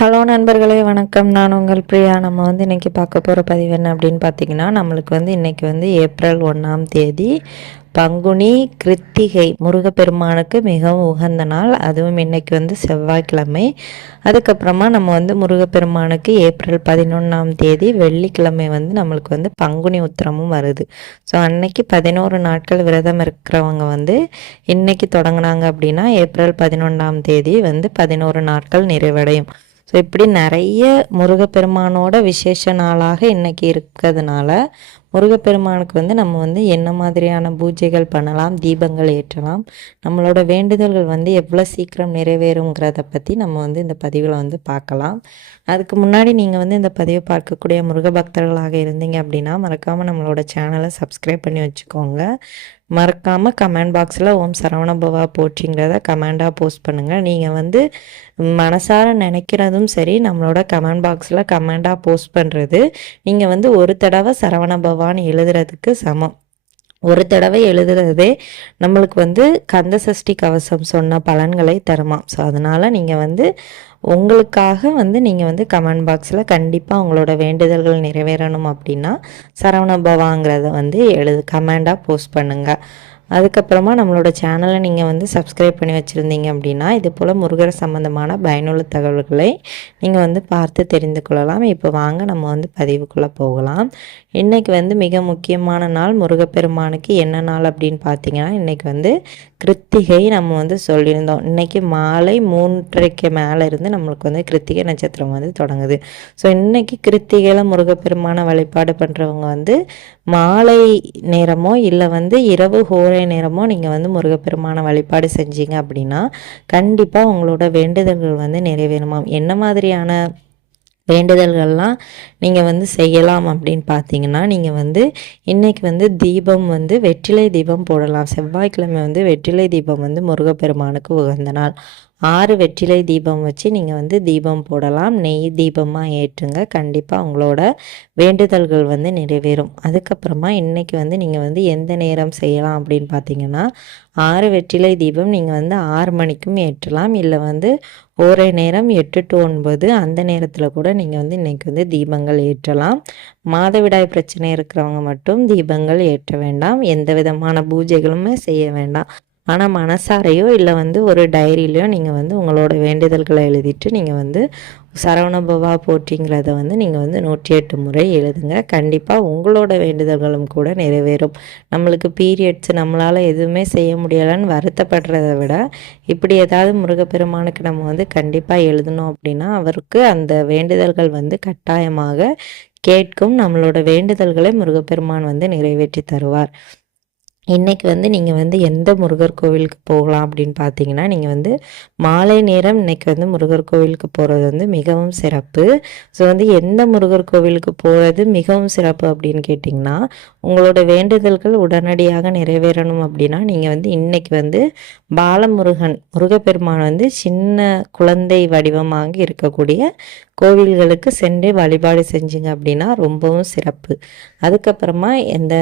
Hello நண்பர்களே, வணக்கம். நான் உங்கள் பிரியா. நம்ம இன்றைக்கி பார்க்க போகிற பதிவு என்ன அப்படின்னு பார்த்தீங்கன்னா, நம்மளுக்கு இன்றைக்கி ஏப்ரல் 1ஆம் தேதி பங்குனி கிருத்திகை முருகப்பெருமானுக்கு மிகவும் உகந்த நாள். அதுவும் இன்றைக்கி செவ்வாய்க்கிழமை. அதுக்கப்புறமா நம்ம முருகப்பெருமானுக்கு ஏப்ரல் 11ஆம் தேதி வெள்ளிக்கிழமை நம்மளுக்கு பங்குனி உத்திரமும் வருது. ஸோ அன்னைக்கு 11 நாட்கள் விரதம் இருக்கிறவங்க இன்றைக்கி தொடங்கினாங்க அப்படின்னா ஏப்ரல் 11ஆம் தேதி 11 நாட்கள் நிறைவடையும். ஸோ இப்படி நிறைய முருகப்பெருமானோட விசேஷ நாளாக இன்றைக்கி இருக்கிறதுனால முருகப்பெருமானுக்கு நம்ம என்ன மாதிரியான பூஜைகள் பண்ணலாம், தீபங்கள் ஏற்றலாம், நம்மளோட வேண்டுதல்கள் எவ்வளோ சீக்கிரம் நிறைவேறுங்கிறத பற்றி நம்ம இந்த பதிவில் பார்க்கலாம். அதுக்கு முன்னாடி நீங்கள் இந்த பதிவை பார்க்கக்கூடிய முருக பக்தர்களாக இருந்தீங்க அப்படின்னா மறக்காமல் நம்மளோட சேனலை சப்ஸ்கிரைப் பண்ணி வச்சுக்கோங்க. மறக்காமல் கமெண்ட் பாக்ஸில் ஓம் சரவணபவா போற்றிங்கிறத கமெண்டாக போஸ்ட் பண்ணுங்கள். நீங்கள் மனசார நினைக்கிறதும் சரி, நம்மளோட கமெண்ட் பாக்ஸில் கமெண்டாக போஸ்ட் பண்ணுறது நீங்கள் ஒரு தடவை சரவணபவான்னு எழுதுறதுக்கு சமம். ஒரு தடவை எழுதுறதே நம்மளுக்கு கந்த சஷ்டி கவசம் சொன்ன பலன்களை தருமாம். ஸோ அதனால் நீங்கள் உங்களுக்காக நீங்கள் கமெண்ட் பாக்ஸில் கண்டிப்பாக உங்களோட வேண்டுதல்கள் நிறைவேறணும் அப்படின்னா சரவணபவாங்கிறத கமெண்டாக போஸ்ட் பண்ணுங்கள். அதுக்கப்புறமா நம்மளோட சேனலை நீங்கள் சப்ஸ்கிரைப் பண்ணி வச்சுருந்தீங்க அப்படின்னா இது போல் முருகர் சம்மந்தமான பயனுள்ள தகவல்களை நீங்கள் பார்த்து தெரிந்து கொள்ளலாம். இப்போ வாங்க நம்ம பதிவுக்குள்ளே போகலாம். இன்றைக்கி மிக முக்கியமான நாள். முருகப்பெருமானுக்கு என்ன நாள் அப்படின்னு பார்த்தீங்கன்னா இன்றைக்கி கிருத்திகை நம்ம சொல்லியிருந்தோம். இன்றைக்கி மாலை 3:30 மேலே இருந்து நம்மளுக்கு கிருத்திகை நட்சத்திரம் தொடங்குது. ஸோ இன்றைக்கி கிருத்திகையில் முருகப்பெருமான வழிபாடு பண்ணுறவங்க மாலை நேரமோ இல்லை இரவு ஹோரை நேரமோ நீங்கள் முருகப்பெருமான வழிபாடு செஞ்சீங்க அப்படின்னா கண்டிப்பாக உங்களோட வேண்டுதல்கள் நிறைவேறுமாம். என்ன மாதிரியான வேண்டுதல்கள்லாம் நீங்கள் செய்யலாம் அப்படின்னு பார்த்தீங்கன்னா நீங்கள் இன்றைக்கி தீபம் வெற்றிலை தீபம் போடலாம். செவ்வாய்க்கிழமை வெற்றிலை தீபம் முருகப்பெருமானுக்கு உகந்த நாள். 6 வெற்றிலை தீபம் வச்சு நீங்கள் தீபம் போடலாம். நெய் தீபமாக ஏற்றுங்க. கண்டிப்பாக உங்களோட வேண்டுதல்கள் நிறைவேறும். அதுக்கப்புறமா இன்றைக்கி நீங்கள் எந்த நேரம் செய்யலாம் அப்படின்னு பார்த்தீங்கன்னா 6 வெற்றிலை தீபம் நீங்கள் 6 மணிக்கும் ஏற்றலாம். இல்லை ஒரே நேரம் 8 to 9 அந்த நேரத்தில் கூட நீங்கள் இன்றைக்கி தீபங்கள் ஏற்றலாம். மாதவிடாய் பிரச்சனை இருக்கிறவங்க மட்டும் தீபங்கள் ஏற்ற வேண்டாம். எந்த விதமான பூஜைகளுமே செய்ய வேண்டாம். ஆனால் மனசாரையோ இல்லை ஒரு டைரியிலையோ நீங்கள் உங்களோட வேண்டுதல்களை எழுதிட்டு நீங்கள் சரவணபவா போற்றிங்கிறத நீங்கள் 108 முறை எழுதுங்க. கண்டிப்பாக உங்களோட வேண்டுதல்களும் கூட நிறைவேறும். நம்மளுக்கு பீரியட்ஸ் நம்மளால் எதுவுமே செய்ய முடியலைன்னு வருத்தப்படுறத விட இப்படி ஏதாவது முருகப்பெருமானுக்கு நம்ம கண்டிப்பாக எழுதணும் அப்படின்னா அவருக்கு அந்த வேண்டுதல்கள் கட்டாயமாக கேட்கும். நம்மளோட வேண்டுதல்களை முருகப்பெருமான் நிறைவேற்றி தருவார். இன்றைக்கி நீங்கள் எந்த முருகர் கோவிலுக்கு போகலாம் அப்படின்னு பார்த்தீங்கன்னா நீங்கள் மாலை நேரம் இன்றைக்கி முருகர் கோவிலுக்கு போகிறது மிகவும் சிறப்பு. ஸோ எந்த முருகர் கோவிலுக்கு போகிறது மிகவும் சிறப்பு அப்படின்னு கேட்டிங்கன்னா உங்களோட வேண்டுதல்கள் உடனடியாக நிறைவேறணும் அப்படின்னா நீங்கள் இன்றைக்கி பாலமுருகன் முருகப்பெருமான் சின்ன குழந்தை வடிவமாக இருக்கக்கூடிய கோவில்களுக்கு சென்று வழிபாடு செஞ்சிங்க அப்படின்னா ரொம்பவும் சிறப்பு. அதுக்கப்புறமா இந்த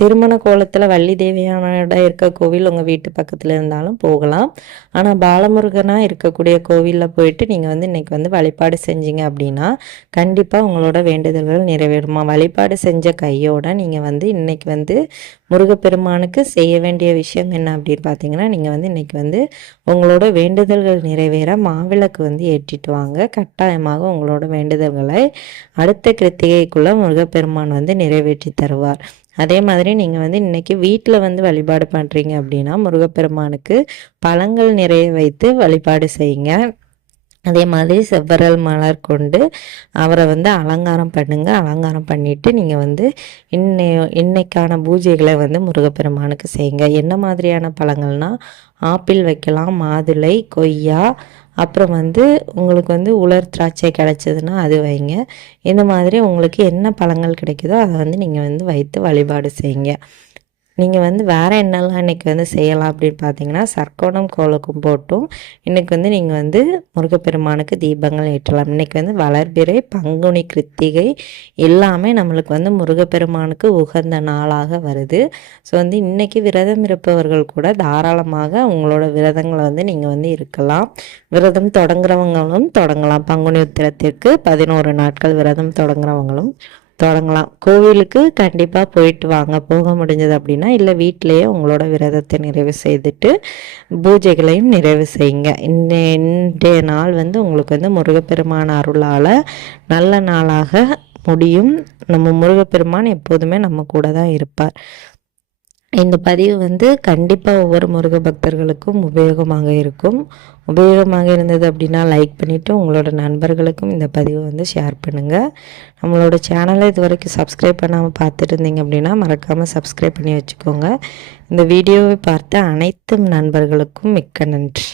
திருமண கோலத்தில் வள்ளி தேவியானோட இருக்க கோவில் உங்கள் வீட்டு பக்கத்தில் இருந்தாலும் போகலாம். ஆனால் பாலமுருகனாக இருக்கக்கூடிய கோவிலில் போயிட்டு நீங்கள் இன்றைக்கி வழிபாடு செஞ்சீங்க அப்படின்னா கண்டிப்பாக உங்களோட வேண்டுதல்கள் நிறைவேறுமா. வழிபாடு செஞ்ச கையோட நீங்கள் இன்றைக்கி முருகப்பெருமானுக்கு செய்ய வேண்டிய விஷயம் என்ன அப்படின்னு பார்த்தீங்கன்னா நீங்கள் இன்றைக்கி உங்களோட வேண்டுதல்கள் நிறைவேற மாவிளக்கு ஏற்றிட்டு வாங்க. கட்டாயமாக உங்களோட வேண்டுதல்களை அடுத்த கிருத்திகைக்குள்ளே முருகப்பெருமான் நிறைவேற்றி தருவார். அதே மாதிரி நீங்கள் இன்றைக்கி வீட்டில் வழிபாடு பண்ணுறீங்க அப்படின்னா முருகப்பெருமானுக்கு பழங்கள் நிறைய வைத்து வழிபாடு செய்யுங்க. அதே மாதிரி செவ்வரல் மலர் கொண்டு அவரை அலங்காரம் பண்ணுங்கள். அலங்காரம் பண்ணிவிட்டு நீங்கள் இன்னைக்கான பூஜைகளை முருகப்பெருமானுக்கு செய்யுங்க. என்ன மாதிரியான பழங்கள்னால் ஆப்பிள் வைக்கலாம், மாதுளை, கொய்யா, அப்புறம் உங்களுக்கு உலர் திராட்சை கிடைச்சதுன்னா அது வைங்க. இந்த மாதிரி உங்களுக்கு என்ன பழங்கள் கிடைக்குதோ அதை நீங்கள் வைத்து வழிபாடு செய்யுங்க. நீங்கள் வந்து வேறு என்னெல்லாம் இன்றைக்கி வந்து செய்யலாம் அப்படின்னு பார்த்தீங்கன்னா, சர்க்கோணம் கோலக்கும் போட்டும் இன்றைக்கி வந்து நீங்கள் வந்து முருகப்பெருமானுக்கு தீபங்கள் ஏற்றலாம். இன்றைக்கி வந்து வளர்பிறை, பங்குனி கிருத்திகை எல்லாமே நம்மளுக்கு வந்து முருகப்பெருமானுக்கு உகந்த நாளாக வருது. ஸோ வந்து இன்றைக்கி விரதம் இருப்பவர்கள் கூட தாராளமாக உங்களோட விரதங்களை வந்து நீங்கள் வந்து இருக்கலாம். விரதம் தொடங்குறவங்களும் தொடங்கலாம். பங்குனி உத்திரத்திற்கு 11 நாட்கள் விரதம் தொடங்குறவங்களும் தொடங்கலாம். கோவிலுக்கு கண்டிப்பாக போயிட்டு வாங்க, போக முடிஞ்சது அப்படின்னா. இல்லை வீட்டிலையே உங்களோட விரதத்தை நிறைவு செய்துட்டு பூஜைகளையும் நிறைவு செய்யுங்க. இன்றைய நாள் வந்து உங்களுக்கு வந்து முருகப்பெருமான் அருளால் நல்ல நாளாக முடியும். நம்ம முருகப்பெருமான் எப்போதுமே நம்ம கூட தான் இருப்பார். இந்த பதிவு வந்து கண்டிப்பாக ஒவ்வொரு முருக பக்தர்களுக்கும் உபயோகமாக இருக்கும். உபயோகமாக இருந்தது அப்படின்னா லைக் பண்ணிவிட்டு உங்களோட நண்பர்களுக்கும் இந்த பதிவை வந்து ஷேர் பண்ணுங்கள். நம்மளோட சேனலை இது வரைக்கும் சப்ஸ்கிரைப் பண்ணாமல் பார்த்துட்டு இருந்தீங்க அப்படின்னா மறக்காமல் சப்ஸ்கிரைப் பண்ணி வச்சுக்கோங்க. இந்த வீடியோவை பார்த்த அனைத்து நண்பர்களுக்கும் மிக்க நன்றி.